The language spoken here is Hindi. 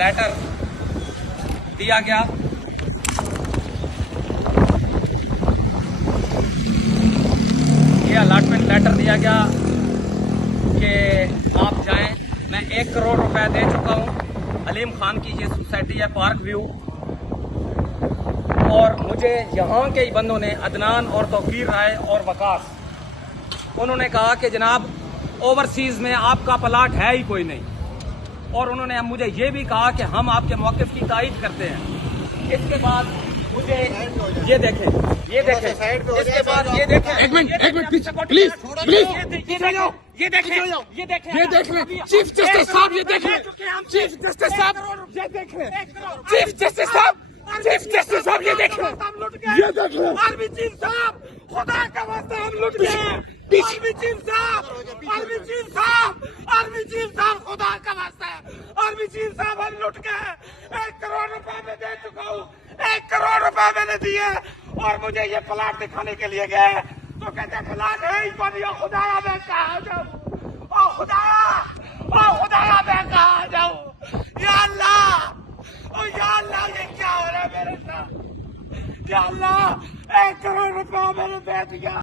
लेटर दिया गया। ये अलॉटमेंट लेटर दिया गया कि आप जाएं। मैं 1 करोड़ रुपए दे चुका हूं। अलीम खान की ये सोसाइटी है पार्क व्यू, और मुझे यहाँ के ही बंदों ने, अदनान और तौकीर राय और वकास, उन्होंने कहा कि जनाब ओवरसीज में आपका प्लाट है ही कोई नहीं, और उन्होंने मुझे ये भी कहा कि हम आपके मौक़िफ़ की तायीद करते हैं। इसके बाद मुझे ये देखें, इसके बाद ये देखें, एक मिनट प्लीज ये देखें चीफ जस्टिस साहब, ये देखें चीफ जस्टिस साहब, ये देखें चीफ जस्टिस साहब, ये देखें, आर्मी चीफ साहब, खुदा का वास्ता हम लुट गए। आर्मी चीफ साहब, खुदा का वास्ता है, आर्मी चीफ साहब हम लुट गए। 1 करोड़ रुपए मैं दे चुका हूँ, 1 करोड़ रुपए मैंने दिए, और मुझे ये प्लाट दिखाने के लिए गए तो कहते प्लाट है ही कौन। खुदाया मैं कहाँ जाऊँ, ओ खुदाया मैं कहाँ जाऊँ। या अल्लाह, ये क्या हो रहा है मेरे साथ। या अल्लाह, 1 करोड़ रुपया मैंने दे दिया।